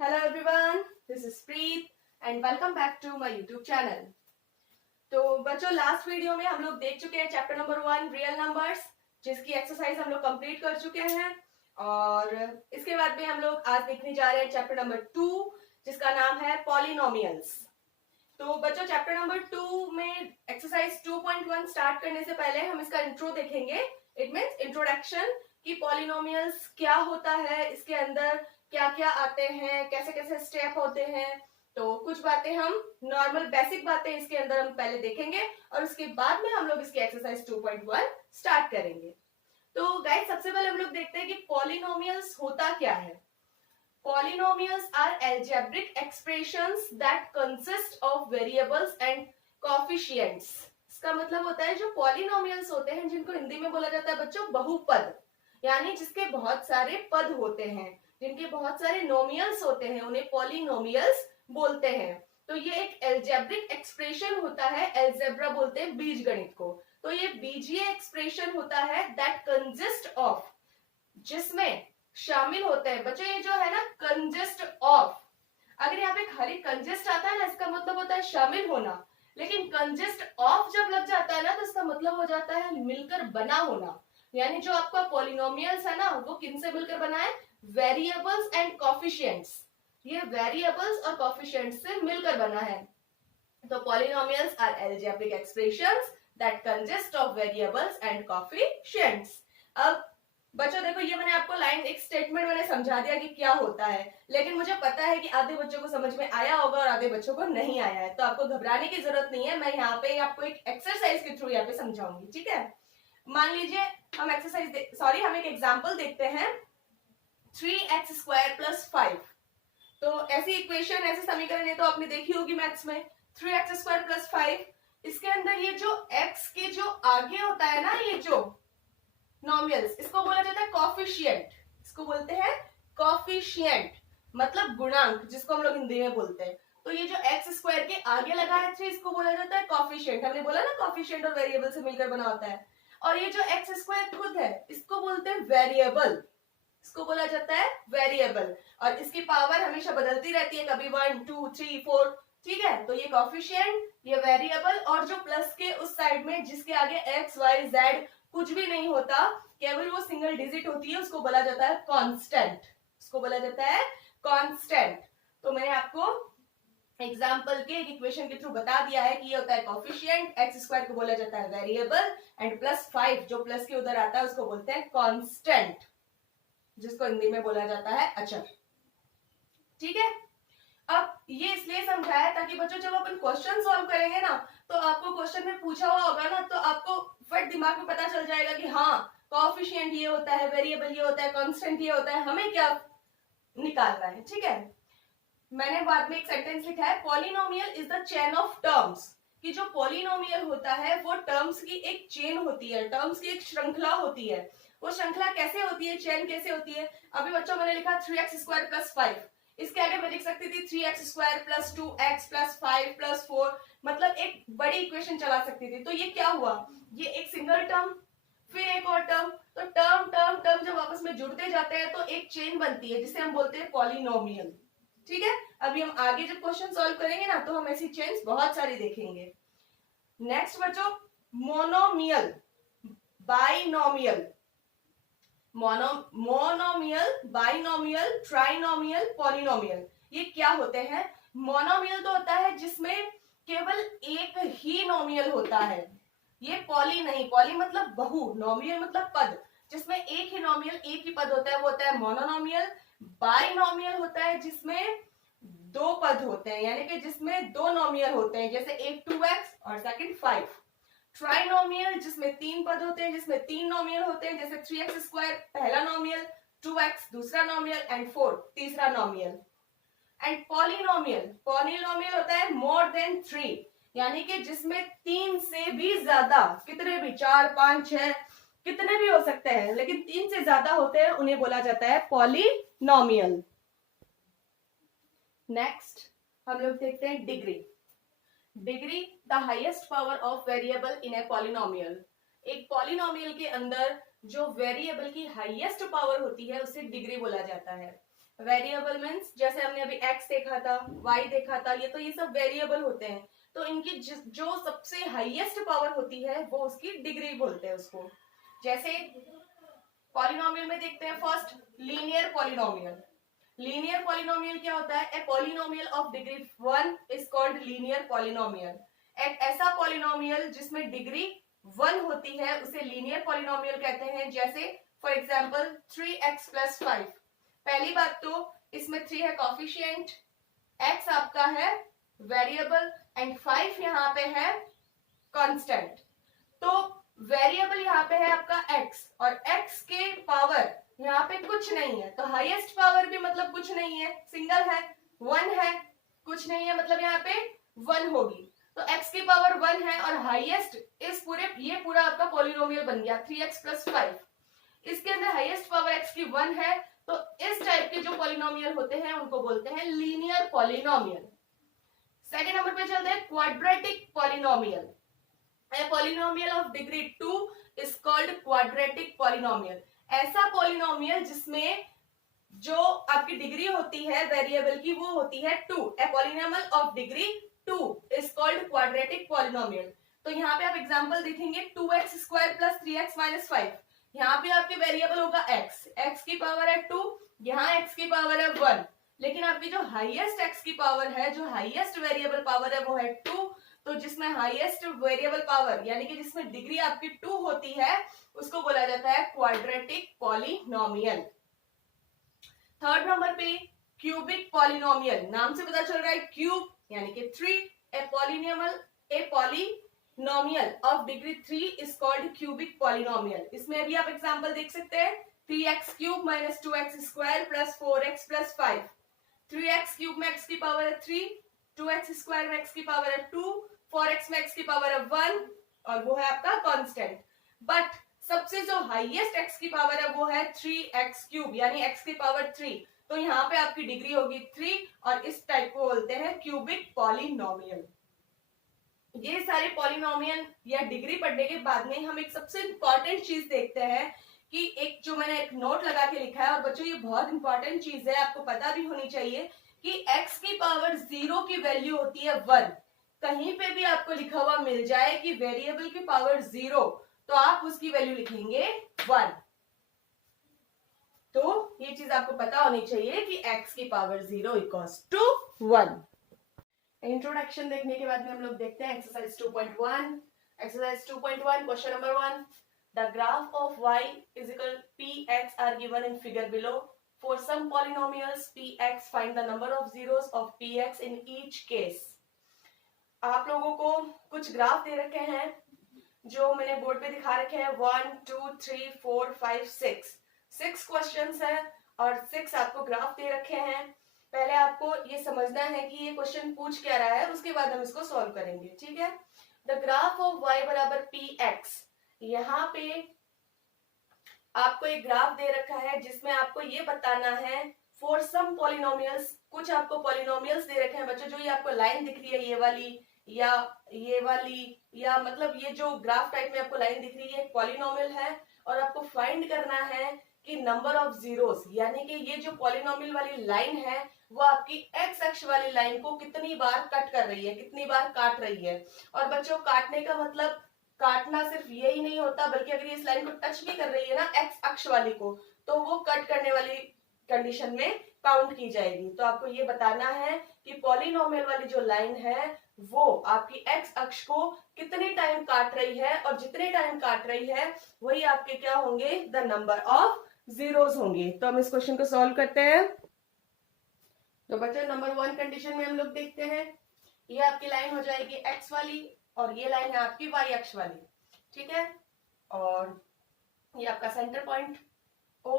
Hello everyone, this is Preet and welcome back to my YouTube channel. तो बच्चों last video में हम लोग देख चुके हैं चैप्टर नंबर 1 रियल नंबर्स, जिसकी एक्सरसाइज हम लोग कंप्लीट कर चुके हैं। और इसके बाद में हम लोग आज देखने जा रहे हैं चैप्टर नंबर 2, जिसका नाम है पॉलिनोमियल्स। तो बच्चों चैप्टर नंबर 2 में एक्सरसाइज 2.1 स्टार्ट करने से पहले हम इसका इंट्रो देखेंगे। इट मीन्स इंट्रोडक्शन कि पॉलिनोमियल्स क्या होता है, इसके अंदर क्या क्या आते हैं, कैसे कैसे स्टेप होते हैं। तो कुछ बातें हम नॉर्मल बेसिक बातें इसके अंदर हम पहले देखेंगे और उसके बाद में हम लोग इसकी एक्सरसाइज 2.1 स्टार्ट करेंगे। तो गाइस सबसे पहले हम लोग देखते हैं कि पॉलिनोमियल्स होता क्या है। Polynomials are algebraic expressions that consist of variables and coefficients. इसका मतलब होता है जो पॉलिनोमियल्स होते हैं, जिनको हिंदी में बोला जाता है बच्चों बहुपद, यानी जिसके बहुत सारे पद होते हैं, जिनके बहुत सारे नोमियल्स होते हैं, उन्हें पॉलिनोमियल्स बोलते हैं। तो ये एक एल्जेब्रिक एक्सप्रेशन होता है, एल्जेब्रा बोलते हैं बीजगणित को। तो ये बीजीय एक्सप्रेशन होता है दैट कंसिस्ट ऑफ, जिसमें शामिल होते हैं बच्चों ये जो है ना कंसिस्ट ऑफ। अगर यहाँ पे खाली कंसिस्ट आता है ना, इसका मतलब होता है शामिल होना, लेकिन कंसिस्ट ऑफ जब लग जाता है ना तो इसका मतलब हो जाता है मिलकर बना होना। यानी जो आपका पॉलिनोमियल्स है ना वो किनसे मिलकर बना है, वेरिएबल्स एंड कोएफिशिएंट्स। ये वेरिएबल्स और कोएफिशिएंट्स से मिलकर बना है। तो polynomials are algebraic expressions that consist of variables and coefficients. अब बच्चों देखो, ये मैंने आपको लाइन एक स्टेटमेंट मैंने समझा दिया कि क्या होता है, लेकिन मुझे पता है कि आधे बच्चों को समझ में आया होगा और आधे बच्चों को नहीं आया है। तो आपको घबराने की जरूरत नहीं है, मैं यहाँ पे आपको एक एक्सरसाइज के थ्रू यहाँ पे समझाऊंगी, ठीक है। मान लीजिए हम हम एक एग्जाम्पल देखते हैं 3x² + 5। तो ऐसी इक्वेशन, ऐसे समीकरण ये तो आपने देखी होगी मैथ्स में। 3x² + 5, इसके अंदर ये जो x के जो आगे होता है ना, ये जो नॉमियल्स, इसको बोला जाता है कोएफिशिएंट। इसको बोलते हैं कोएफिशिएंट, मतलब गुणांक, जिसको हम लोग हिंदी में बोलते हैं। तो ये जो x² के आगे लगा है 3, इसको बोला जाता है कोएफिशिएंट। हमने बोला ना कोएफिशिएंट और वेरिएबल से मिलकर बना होता है। और ये जो x² खुद है, इसको बोलते हैं वेरिएबल, इसको बोला जाता है वेरिएबल। और इसकी पावर हमेशा बदलती रहती है, कभी 1 2 3 4, ठीक है। तो ये कोएफिशिएंट, ये वेरिएबल, और जो प्लस के उस साइड में जिसके आगे x y z कुछ भी नहीं होता, केवल वो सिंगल डिजिट होती है, उसको बोला जाता है कांस्टेंट। उसको बोला जाता है कांस्टेंट। तो मैंने आपको एग्जाम्पल के एक इक्वेशन के थ्रू बता दिया है कि ये होता है कोएफिशिएंट, x² को बोला जाता है वेरिएबल, एंड +5 जो प्लस के उधर आता है उसको बोलते हैं कांस्टेंट, जिसको हिंदी में बोला जाता है अचर, ठीक है। अब ये इसलिए समझाया ताकि बच्चों जब अपन क्वेश्चन सॉल्व करेंगे ना, तो आपको क्वेश्चन में पूछा हुआ होगा ना, तो आपको फट दिमाग में पता चल जाएगा कि हाँ कोएफिशिएंट ये होता है, वेरिएबल ये होता है, कांस्टेंट ये होता है, हमें क्या निकालना है, ठीक है। मैंने बाद में एक सेंटेंस लिखा है, polynomial is the chain of terms, कि जो पॉलिनोमियल होता है वो टर्म्स की एक चेन होती है, टर्म्स की एक श्रृंखला होती है। वो श्रृंखला कैसे होती है, चेन कैसे होती है। अभी बच्चों मैंने लिखा 3x² + 5, इसके आगे मैं लिख सकती थी 3x² + 2x + 5 + 4, मतलब एक बड़ी इक्वेशन चला सकती थी। तो ये क्या हुआ, ये एक सिंगल टर्म, फिर एक और टर्म, तो टर्म टर्म टर्म जब आपस में जुड़ते जाते हैं तो एक चेन बनती है, जिसे हम बोलते हैं पॉलिनोमियल, ठीक है। अभी हम आगे जब क्वेश्चन सॉल्व करेंगे ना, तो हम ऐसी चेन्स बहुत सारी देखेंगे। नेक्स्ट बच्चों, monomial, binomial, monomial, binomial, trinomial, polynomial, ये क्या होते हैं। मोनोमियल तो होता है जिसमें केवल एक ही नोमियल होता है, ये पॉली नहीं, पॉली मतलब बहु, नोमियल मतलब पद, जिसमें एक ही नोमियल, एक ही पद होता है, वो होता है मोनोनोमियल। बाइनोमियल होता है जिसमें दो पद होते हैं, यानी कि जिसमें दो नोमियल होते हैं, जैसे एक 2x और सेकंड 5। ट्राइनोमियल जिसमें तीन पद होते हैं, जिसमें तीन नोमियल होते हैं, जैसे 3x² पहला नोमियल, 2x दूसरा नोमियल, एंड 4 तीसरा नोमियल। एंड पॉलिनोमियल, पॉलिनोमियल होता है मोर देन 3, यानी कि जिसमें 3 से भी ज्यादा, कितने भी 4 5 6 कितने भी हो सकते हैं, लेकिन 3 से ज्यादा होते हैं, उन्हें बोला जाता है पॉलिनोमियल। नेक्स्ट हम लोग देखते हैं degree. Degree the highest power of variable in a polynomial. एक पॉलिनोमियल के अंदर जो वेरिएबल की हाईएस्ट पावर होती है उसे डिग्री बोला जाता है। वेरिएबल मीन्स जैसे हमने अभी x देखा था, y देखा था, ये सब वेरिएबल होते हैं। तो इनकी जो सबसे हाईएस्ट पावर होती है वो उसकी डिग्री बोलते हैं उसको। जैसे पॉलिनोमियल में देखते हैं first linear polynomial. Linear polynomial क्या होता है? A polynomial of degree 1 is called linear polynomial. एक ऐसा पॉलिनोमियल जिसमें डिग्री 1 होती है उसे लीनियर पॉलिनोमियल कहते हैं। जैसे फॉर एग्जांपल 3x + 5। पहली बात तो इसमें 3 है कॉफिशिएंट, x आपका है वेरिएबल एंड 5 यहाँ पे है कांस्टेंट। तो वेरिएबल यहाँ पे है आपका x और x के पावर यहाँ पे कुछ नहीं है, तो हाईएस्ट पावर भी मतलब कुछ नहीं है, सिंगल है, 1 है, कुछ नहीं है मतलब यहाँ पे 1 होगी। तो x की पावर 1 है और हाईएस्ट इस ये पूरा आपका पॉलिनोमियल बन गया 3x + 5। इसके अंदर हाईएस्ट पावर x की 1 है, तो इस टाइप के जो पॉलिनोमियल होते हैं उनको बोलते हैं लीनियर पॉलिनोमियल। सेकेंड नंबर पे चलते हैं quadratic polynomial. A polynomial of degree 2 is called quadratic polynomial। ऐसा पॉलिनोमियल जिसमें जो आपकी डिग्री होती है वेरिएबल की वो होती है 2। A polynomial of degree 2 is called quadratic polynomial। तो यहाँ पे आप एग्जांपल देखेंगे 2x² + 3x - 5। यहाँ पे आपके वेरिएबल होगा x की पावर है 2, यहाँ x की पावर है 1, लेकिन आपकी जो हाईएस्ट x की पावर है, जो हाईएस्ट वेरिएबल पावर है वो है 2। तो जिसमें हाईएस्ट वेरिएबल पावर यानी कि जिसमें डिग्री आपकी 2 होती है उसको बोला जाता है क्वाड्रेटिक पॉलिनोमियल। थर्ड नंबर पे क्यूबिक पॉलिनोमियल। नाम से पता चल रहा है क्यूब यानी कि 3। A polynomial of degree 3 is called cubic polynomial. इसमें भी आप एग्जांपल देख सकते हैं 3x³ - 2x² + 4x + 5। 3x³ में x की पावर है 3, 2x² में x की पावर है 2, 4x में x की पावर है 1 और वो है आपका कांस्टेंट। बट सबसे जो हाईएस्ट x की पावर है वो है 3x³ यानी x की पावर 3। तो यहाँ पे आपकी डिग्री होगी 3 और इस टाइप को बोलते हैं क्यूबिक पॉलिनोमियल। ये सारे पॉलिनोमियल या डिग्री पढ़ने के बाद में हम एक सबसे इंपॉर्टेंट चीज देखते हैं कि एक जो मैंने एक नोट लगा के लिखा है, और बच्चों ये बहुत इंपॉर्टेंट चीज है, आपको पता भी होनी चाहिए कि x की पावर 0 की वैल्यू होती है 1। कहीं पे भी आपको लिखा हुआ मिल जाए कि वेरिएबल की पावर 0 तो आप उसकी वैल्यू लिखेंगे 1। तो ये चीज आपको पता होनी चाहिए कि x की पावर 0 = 1। इंट्रोडक्शन देखने के बाद में हम लोग देखते हैं exercise 2.1। Exercise 2.1 question number 1, the graph of y = px are given in figure below. For some polynomials px, find the number of zeros of px in each case। आप लोगों को कुछ ग्राफ दे रखे हैं जो मैंने बोर्ड पे दिखा रखे हैं 1 2 3 4 5 6 क्वेश्चंस है और 6 आपको ग्राफ दे रखे हैं। पहले आपको ये समझना है कि ये क्वेश्चन पूछ क्या रहा है, उसके बाद हम इसको सॉल्व करेंगे, ठीक है। The graph of y = px। यहाँ पे आपको एक ग्राफ दे रखा है जिसमें आपको ये बताना है फॉर सम पॉलिनोमियल्स। कुछ आपको पॉलिनोमियल्स दे रखे हैं बच्चों, जो ये आपको लाइन दिख रही है ये वाली या मतलब ये जो ग्राफ टाइप में आपको लाइन दिख रही है पॉलिनोमियल है, और आपको फाइंड करना है कि नंबर ऑफ जीरोस यानी कि ये जो पॉलिनोमियल वाली लाइन है वो आपकी एक्स अक्ष वाली लाइन को कितनी बार कट कर रही है, कितनी बार काट रही है। और बच्चों काटने का मतलब काटना सिर्फ यही नहीं होता, बल्कि अगर ये इस लाइन को टच भी कर रही है ना एक्स अक्ष वाली को, तो वो कट करने वाली कंडीशन में काउंट की जाएगी। तो आपको ये बताना है कि पॉलिनोमियल वाली जो लाइन है वो आपकी एक्स अक्ष को कितने टाइम काट रही है, और जितने टाइम काट रही है वही आपके क्या होंगे, द नंबर ऑफ जीरोस होंगे। तो हम इस क्वेश्चन को सॉल्व करते हैं। तो बच्चों नंबर 1 कंडीशन में हम लोग देखते हैं, ये आपकी लाइन हो जाएगी एक्स वाली और ये लाइन है आपकी वाई अक्ष वाली, ठीक है। और ये आपका सेंटर पॉइंट O।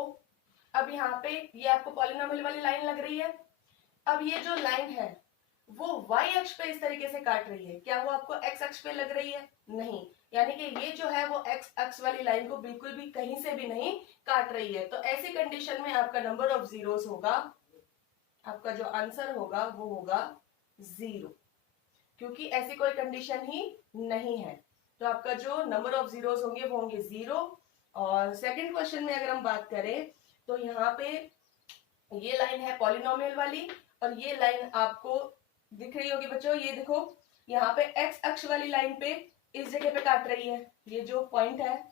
अब यहाँ पे ये आपको पॉलिनोमियल वाली लाइन लग रही है। अब ये जो लाइन है वो y अक्ष पे इस तरीके से काट रही है, क्या वो आपको x अक्ष पे लग रही है? नहीं, यानी कि ये जो है वो x अक्ष वाली लाइन को बिल्कुल भी कहीं से भी नहीं काट रही है। तो ऐसी कंडीशन में आपका नंबर ऑफ जीरोस होगा, आपका जो आंसर होगा वो होगा 0, क्योंकि ऐसी कोई कंडीशन ही नहीं है। तो आपका जो नंबर ऑफ जीरोस होंगे वो होंगे 0। और सेकंड क्वेश्चन में अगर हम बात करें तो यहाँ पे ये लाइन है पॉलिनोमियल वाली और ये लाइन आपको दिख रही होगी बच्चों, ये देखो यहाँ पे एक्स अक्ष वाली लाइन पे इस जगह पे काट रही है, ये जो पॉइंट है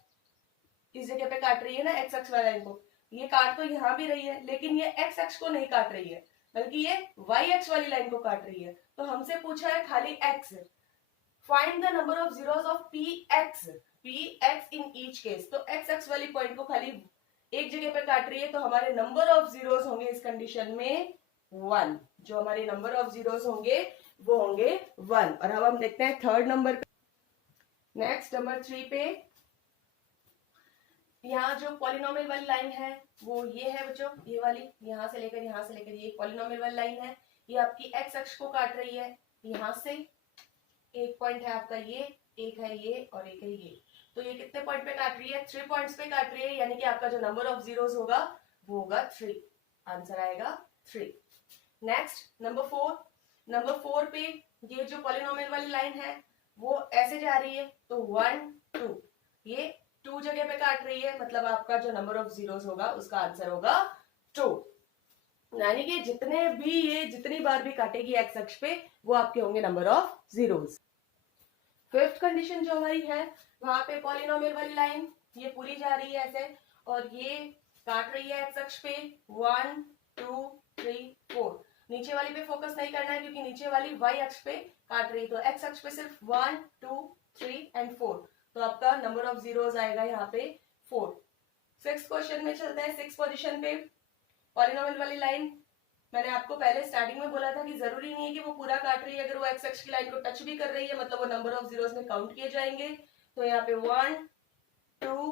इस जगह पे काट रही है ना एक्स अक्ष वाली लाइन को, ये काट तो यहाँ भी रही है लेकिन ये एक्स अक्ष को नहीं काट रही है बल्कि ये वाई अक्ष वाली लाइन को काट रही है। तो हमसे पूछा है खाली x, find the number of zeros of P x in each case. तो एक्स अक्ष वाली पॉइंट को खाली एक जगह पे काट रही है तो हमारे नंबर ऑफ जीरोस होंगे इस कंडीशन में 1, जो हमारे नंबर ऑफ जीरोस होंगे वो होंगे 1। और अब हम देखते हैं थर्ड नंबर पे, नेक्स्ट नंबर 3 पे, यहाँ जो पॉलिनोमियल वाली लाइन है वो ये है बच्चों, ये वाली यहाँ से लेकर ये पॉलिनोमियल वाली लाइन है, ये आपकी एक्स अक्ष को काट रही है। यहाँ से एक पॉइंट है आपका ये, एक है ये और एक है ये, तो ये कितने पॉइंट पे काट रही है? 3 पॉइंट्स पे काट रही है, यानी कि आपका जो नंबर ऑफ जीरोस होगा वो होगा 3, आंसर आएगा 3। नेक्स्ट नंबर 4 पे ये जो पॉलिनोमियल वाली लाइन है वो ऐसे जा रही है तो 1 2, ये 2 जगह पे काट रही है, मतलब आपका जो नंबर ऑफ जीरोस होगा उसका आंसर होगा 2, यानी कि जितनी बार भी काटेगी एक्स अक्ष पे वो आपके होंगे number of zeros. Fifth condition जो हमारी है वहां पे पॉलिनोमियल वाली लाइन ये पूरी जा रही है ऐसे और ये काट रही है एक्स अक्ष पे 1 2 3 4, नीचे वाली पे फोकस नहीं करना है क्योंकि नीचे वाली वाई अक्ष पे काट रही है, तो एक्स अक्ष पे सिर्फ 1 2 3 एंड 4, तो आपका नंबर ऑफ जीरोस आएगा यहाँ पे 4। सिक्स क्वेश्चन में चलते हैं, सिक्स पोजीशन पे पॉलिनोमियल वाली लाइन, मैंने आपको पहले स्टार्टिंग में बोला था कि जरूरी नहीं है कि वो पूरा काट रही है, अगर वो एक्स अक्ष की लाइन को टच भी कर रही है मतलब वो नंबर ऑफ जीरोस में काउंट किए जाएंगे। तो यहाँ पे 1 2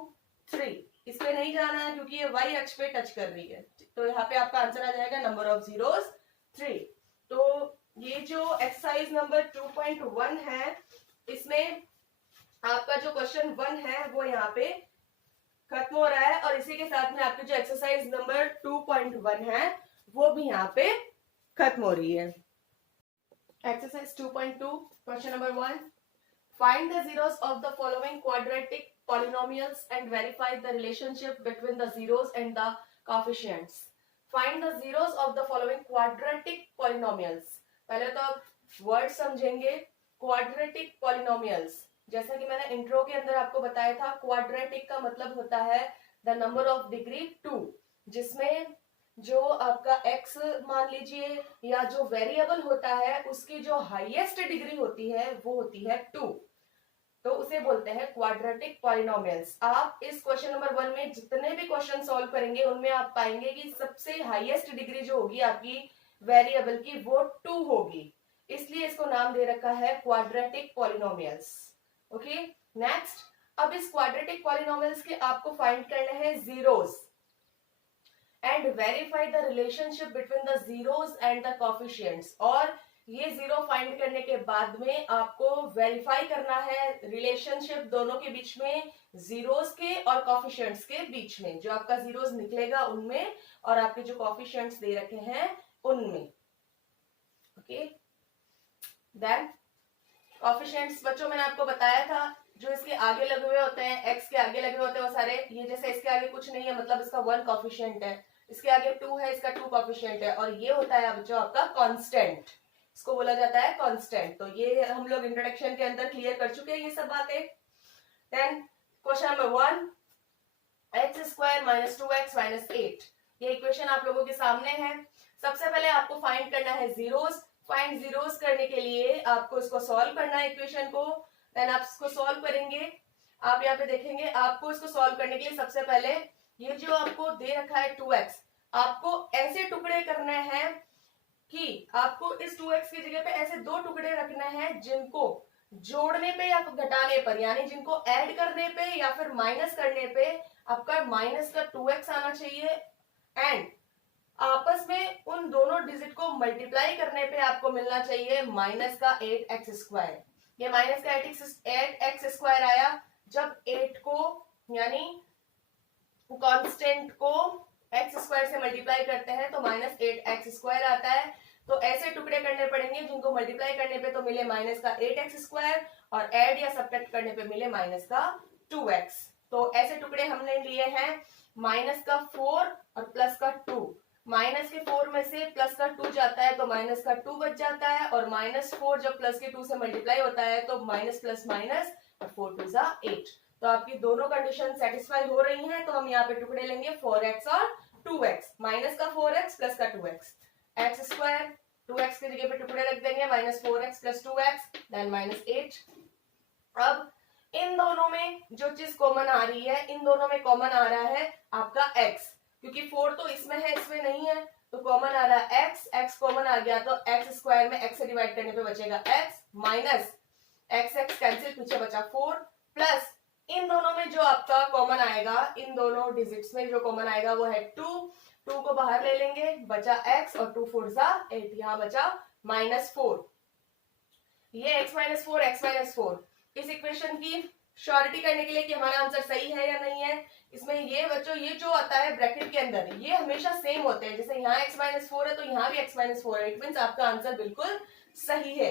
3 इस पे नहीं जाना है क्योंकि ये वाई अक्ष पे टच कर रही है, तो यहाँ पे आपका आंसर आ जाएगा नंबर ऑफ जीरोस 3। तो ये जो एक्सरसाइज नंबर 2.1 है इसमें आपका जो क्वेश्चन 1 है वो यहाँ पे खत्म हो रहा है और इसी के साथ में आपकी जो एक्सरसाइज नंबर 2.1 है वो भी यहाँ पे खत्म हो रही है। Exercise 2.2 question number 1, find the zeros of the following quadratic polynomials and verify the relationship between the zeros and the coefficients. Find the zeros of the following quadratic polynomials. पहले तो आप वर्ड समझेंगे quadratic polynomials, जैसा कि मैंने intro के अंदर आपको बताया था quadratic का मतलब होता है the number of degree 2, जिसमें जो आपका x मान लीजिए या जो वेरिएबल होता है उसकी जो हाईएस्ट डिग्री होती है वो होती है 2, तो उसे बोलते हैं क्वाड्रेटिक पॉलिनोमियल्स। आप इस क्वेश्चन नंबर 1 में जितने भी क्वेश्चन सॉल्व करेंगे उनमें आप पाएंगे कि सबसे हाईएस्ट डिग्री जो होगी आपकी वेरिएबल की वो 2 होगी, इसलिए इसको नाम दे रखा है क्वाड्रेटिक पॉलिनोमियल्स। ओके, नेक्स्ट, अब इस क्वाड्रेटिक पॉलिनोमियल्स के आपको फाइंड करने हैं zeros and verify the relationship between the zeros and the coefficients, और ये जीरो फाइंड करने के बाद में आपको वेरीफाई करना है रिलेशनशिप दोनों के बीच में, जीरोस के और कोएफिशिएंट्स के बीच में, जो आपका जीरोस निकलेगा उनमें और आपके जो कोएफिशिएंट्स दे रखे हैं उनमें। ओके, देन कोएफिशिएंट्स बच्चों मैंने आपको बताया था जो इसके आगे लगे हुए होते हैं, एक्स के आगे लगे हुए होते हैं वो सारे, ये जैसे इसके आगे कुछ नहीं है मतलब इसका 1 कोएफिशिएंट है, इसके आगे 2 है इसका 2 कोएफिशिएंट है, और ये होता है बच्चों आपका कांस्टेंट, इसको बोला जाता है कांस्टेंट। तो ये हम लोग इंट्रोडक्शन के अंदर क्लियर कर चुके हैं ये सब बातें। Then question number 1, x square minus 2x minus 8, ये इक्वेशन आप लोगों के सामने है। सबसे पहले आपको फाइंड करना है जीरोस, फाइंड जीरोस करने के लिए आपको इसको सॉल्व करना है इक्वेशन को। देन आप इसको सॉल्व करेंगे, आप यहाँ पे देखेंगे आपको इसको सॉल्व करने के लिए सबसे पहले ये जो आपको दे रखा है 2x, आपको ऐसे टुकड़े करने हैं कि आपको इस 2x की जगह पे ऐसे 2 टुकड़े रखने हैं जिनको जोड़ने पे या घटाने पर, यानी जिनको ऐड करने पे या फिर माइनस करने पे आपका माइनस का 2x आना चाहिए, एंड आपस में उन दोनों डिजिट को मल्टीप्लाई करने पे आपको मिलना चाहिए माइनस का 8x स्क्वायर। ये माइनस का 8x स्क्वायर आया जब 8 को यानी कांस्टेंट को x स्क्वायर से मल्टीप्लाई करते हैं तो माइनस 8x स्क्वायर आता है। तो ऐसे टुकड़े करने पड़ेंगे जिनको मल्टीप्लाई करने पे तो मिले माइनस का 8x स्क्वायर और ऐड या सब्ट्रैक्ट करने पे मिले माइनस का 2x। तो ऐसे टुकड़े हमने लिए हैं माइनस का 4 और प्लस का 2। माइनस के का 2 जाता है तो माइनस का 2 बच जाता है, और -4 जब प्लस के 2 से मल्टीप्लाई होता है तो माइनस प्लस माइनस, और 4 2 जा 8। तो आपकी दोनों कंडीशन सेटिस्फाई हो रही हैं, तो हम यहाँ पे टुकड़े लेंगे 4x और 2x, माइनस का 4x प्लस का 2x, एक्स स्क्वायर 2x की जगह पे टुकड़े रख देंगे, -4x प्लस 2x देन -8। अब इन दोनों में जो चीज कॉमन आ रही है, इन दोनों में कॉमन आ रहा है आपका x, क्योंकि 4 तो इसमें है इसमें नहीं है, तो कॉमन आ रहा है x कॉमन आ गया तो x स्क्वायर में x से डिवाइड करने पे बचेगा x, माइनस x कैंसिल, पीछे बचा 4, प्लस इन दोनों में जो आपका कॉमन आएगा, इन दोनों डिजिट्स में जो कॉमन आएगा वो है 2 को बाहर ले लेंगे, बचा x, और 2 4 जा 8, यहाँ बचा -4। ये x -4 इस इक्वेशन की श्योरिटी करने के लिए कि हमारा आंसर सही है या नहीं है, इसमें ये बच्चों ये जो आता है ब्रैकेट के अंदर ये हमेशा सेम होते हैं, जैसे यहाँ x -4 है तो यहाँ भी x -4 है, इट मींस आपका आंसर बिल्कुल सही है,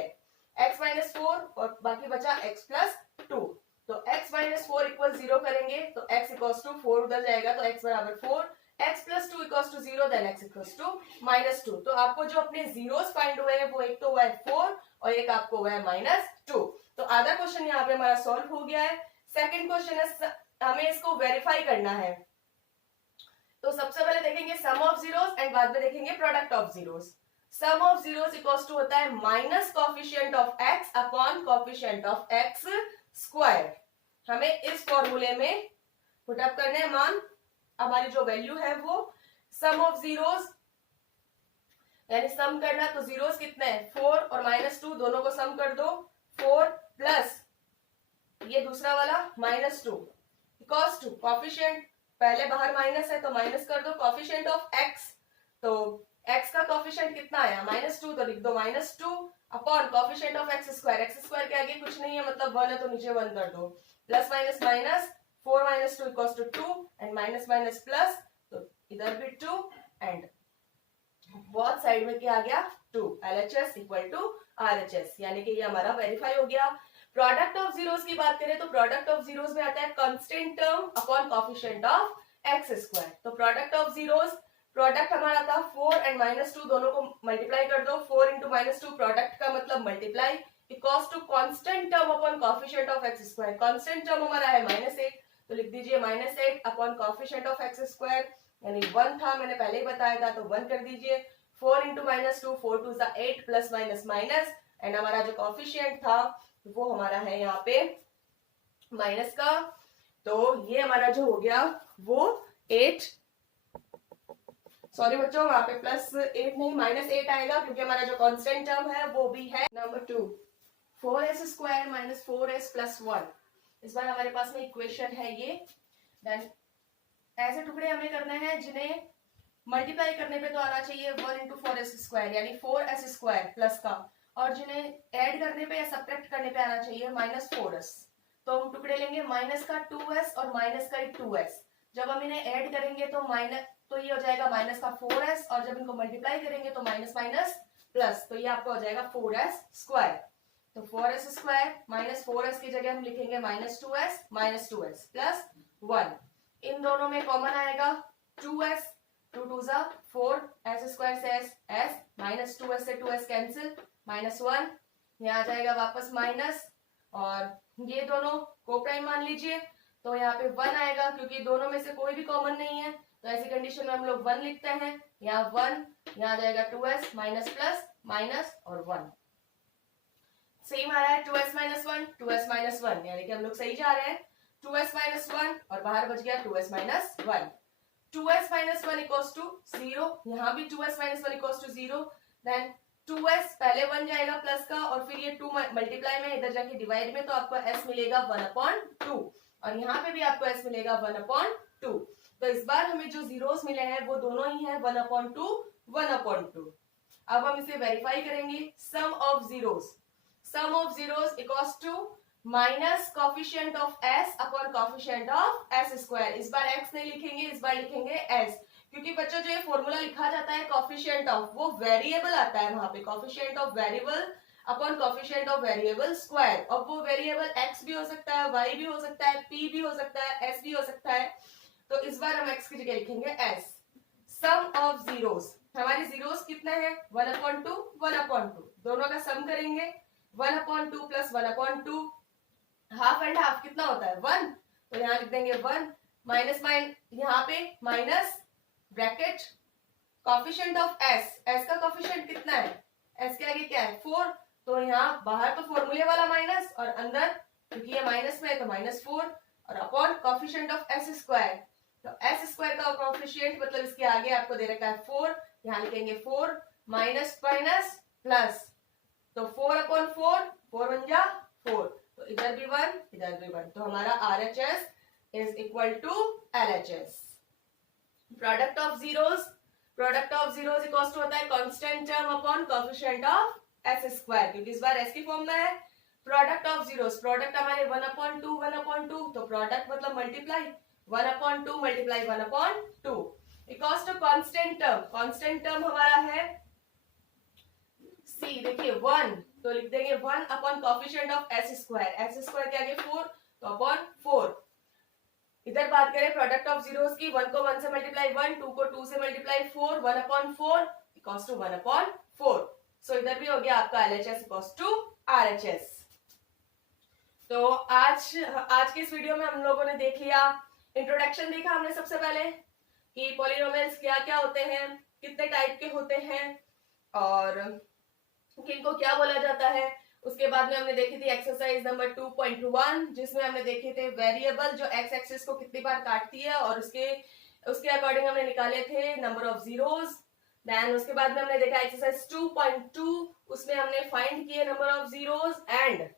x -4 और बाकी बचा x + 2। तो x -4 = 0 करेंगे तो x = 4 उधर जाएगा तो x बराबर 4, x + 2 = 0 देन x = -2। तो आपको जो अपने जीरोस फाइंड हुए हैं वो एक तो हुआ है 4 और एक आपको हुआ है -2। तो आधा क्वेश्चन यहाँ पे हमारा सॉल्व हो गया है। सेकंड क्वेश्चन है हमें इसको वेरीफाई करना है, तो सबसे पहले देखेंगे सम ऑफ जीरोस एंड बाद में देखेंगे product of zeros. Sum of zeros equals to होता है minus coefficient of x upon coefficient of x square. हमें इस फॉर्मूले में पुट अप करने हैं मान, हमारी जो वैल्यू है वो सम ऑफ जीरोस यानी सम करना, तो जीरोस कितने हैं 4 और -2 दोनों को सम कर दो, 4 प्लस ये दूसरा वाला -2 इक्वल्स टू कोएफिशिएंट, पहले बाहर माइनस है तो माइनस कर दो, कोएफिशिएंट ऑफ x, तो x का कोएफिशिएंट कितना आया -2 तो लिख दो -2 upon coefficient of x square के आगे कुछ नहीं है मतलब 1 है तो नीचे 1 कर दो, plus minus minus 4 - 2 equals to 2 and minus minus plus, तो इधर भी 2 एंड बोथ साइड में क्या आ गया 2, LHS इक्वल टू RHS, यानी कि ये हमारा वेरीफाई हो गया। प्रोडक्ट ऑफ जीरोस की बात करें तो प्रोडक्ट ऑफ जीरोस में आता है constant term upon coefficient of x square. तो प्रोडक्ट ऑफ जीरोस, प्रोडक्ट हमारा था 4 एंड -2 दोनों को मल्टीप्लाई कर दो, 4 × -2 प्रोडक्ट का मतलब multiply equals to constant term upon coefficient of x square. Constant term हमारा है -8 तो लिख दीजिए -8 upon coefficient of x square, यानी 1 था मैंने पहले ही बताया था तो 1 कर दीजिए, 4 × -2 4 2 जा 8 प्लस माइनस माइनस एंड हमारा जो कोएफिशिएंट था वो हमारा है यहाँ पे माइनस का, तो ये हमारा जो हो गया वो 8, सॉरी बच्चों वहां पे +8 नहीं -8 आएगा क्योंकि हमारा जो कांस्टेंट टर्म है वो भी है नंबर 2 4s स्क्वायर - 4s + 1। इस बार हमारे पास में इक्वेशन है ये, देन ऐसे टुकड़े हमें करने हैं जिन्हें मल्टीप्लाई करने पे तो आना चाहिए 1 × 4s स्क्वायर यानी 4s स्क्वायर प्लस का, और जिन्हें ऐड करने पे या सब्ट्रैक्ट करने पे आना चाहिए -4s। तो हम टुकड़े लेंगे माइनस का 2s और माइनस का 2s, जब हम इन्हें ऐड करेंगे तो तो ये हो जाएगा माइनस का 4s, और जब इनको मल्टीप्लाई करेंगे तो माइनस माइनस प्लस, तो ये आपका हो जाएगा 4s स्क्वायर। तो 4s स्क्वायर -4s की जगह हम लिखेंगे -2s प्लस 1, इन दोनों में कॉमन आएगा 2s, 2 2 जा 4, s स्क्वायर से s -2s से 2s कैंसिल, -1 यहाँ आ जाएगा वापस माइनस, और ये दोनों को प्राइम मान लीजिए तो यहाँ पे 1 आएगा क्योंकि दोनों में से कोई भी कॉमन नहीं है, तो ऐसी कंडीशन में हम लोग 1 लिखते हैं, यहाँ 1 यहाँ आ जाएगा 2s माइनस प्लस माइनस और 1, सेम आ रहा है 2s - 1 2s - 1, यानी कि हम लोग सही जा रहे हैं, 2s - 1 और बाहर बच गया 2s - 1, 2s - 1 इक्वल्स टू 0, यहाँ भी 2s - 1 equals to 0, then 2s पहले 1 जाएगा प्लस का और फिर ये 2 मल्टीप्लाई में इधर जाके डिवाइड में, तो आपको s मिलेगा 1/2 और यहाँ पे भी आपको s मिलेगा 1/2। तो इस बार हमें जो जीरोस मिले हैं वो दोनों ही है 1/2 1/2। अब हम इसे वेरीफाई करेंगे, sum of zeros equals to minus coefficient of s upon coefficient of s square. इस बार x नहीं लिखेंगे, इस बार लिखेंगे s, क्योंकि बच्चों जो ये फॉर्मूला लिखा जाता है कोएफिशिएंट ऑफ, वो वेरिएबल आता है वहां पे, coefficient of variable upon coefficient of variable square, और वो वेरिएबल x भी हो सकता है, y भी हो सकता है, p भी हो सकता है, s भी हो सकता है, तो इस बार हम x की जगह लिखेंगे s। सम ऑफ जीरोस, हमारे जीरोस कितने हैं 1/2 1/2, दोनों का सम करेंगे 1/2 प्लस 1/2, हाफ एंड हाफ कितना होता है 1, तो यहाँ लिख देंगे 1 माइनस यहाँ पे minus bracket coefficient of S, S का कॉफिशिएंट कितना है, एस के आगे क्या है 4, तो यहाँ बाहर तो फॉर्मूले वाला माइनस और अंदर क्योंकि ये माइनस में है तो -4 और upon coefficient of S square, तो एस स्क्वायर का कॉफिशिएंट मतलब इसके आगे आपको दे रखा है 4, यहाँ लिखेंगे 4 माइनस माइनस प्लस, तो 4/4 4 बन जा 4, तो इधर भी 1 इधर भी 1, तो हमारा RHS is equal to LHS। Product of zeros equal to होता है constant term upon coefficient of s square, क्योंकि इस बार s की फॉर्म में है। प्रोडक्ट ऑफ जीरोस, प्रोडक्ट हमारे 1/2 तो प्रोडक्ट मतलब multiply 1/2 multiply 1/2 equals to constant term हमारा है c, देखिए 1, तो लिख देंगे 1 upon coefficient of s square के आगे 4 तो अपॉन 4। इधर बात करें प्रोडक्ट ऑफ जीरोस की, 1 को 1 से मल्टीप्लाई 1, 2 को 2 से मल्टीप्लाई 4, 1/4 इक्वल्स टू 1/4, सो इधर भी हो गया आपका LHS इक्वल्स टू RHS। तो आज के इस वीडियो में हम लोगों ने देख लिया, इंट्रोडक्शन देखा हमने सबसे पहले कि पॉलिनोमियल्स क्या क्या होते हैं, कितने टाइप के होते हैं और किनको क्या बोला जाता है। उसके बाद में हमने देखी थी एक्सरसाइज नंबर 2.1 जिसमें हमने देखे थे वेरिएबल जो एक्स एक्सिस को कितनी बार काटती है और उसके अकॉर्डिंग हमने निकाले थे नंबर ऑफ जीरोस। देन उसके बाद में हमने देखा एक्सरसाइज 2.2, उसमें हमने फाइंड किए number of zeros and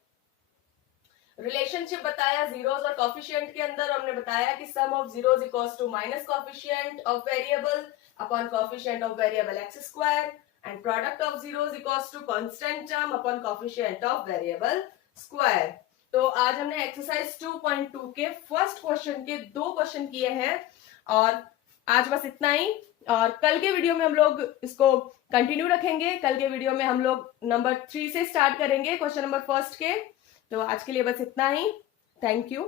relationship बताया जीरोस और कोएफिशिएंट के अंदर। हमने बताया कि sum of zeros equals to minus coefficient of variable upon coefficient of variable x square and product of zeros equals to constant term upon coefficient of variable square। तो आज हमने एक्सरसाइज 2.2 के फर्स्ट क्वेश्चन के 2 question किए हैं और आज बस इतना ही, और कल के वीडियो में हम लोग इसको कंटिन्यू रखेंगे। कल के वीडियो में हम लोग नंबर 3 से स्टार्ट करेंगे क्वेश्चन नंबर फर्स्ट के। तो आज के लिए बस इतना ही, थैंक यू।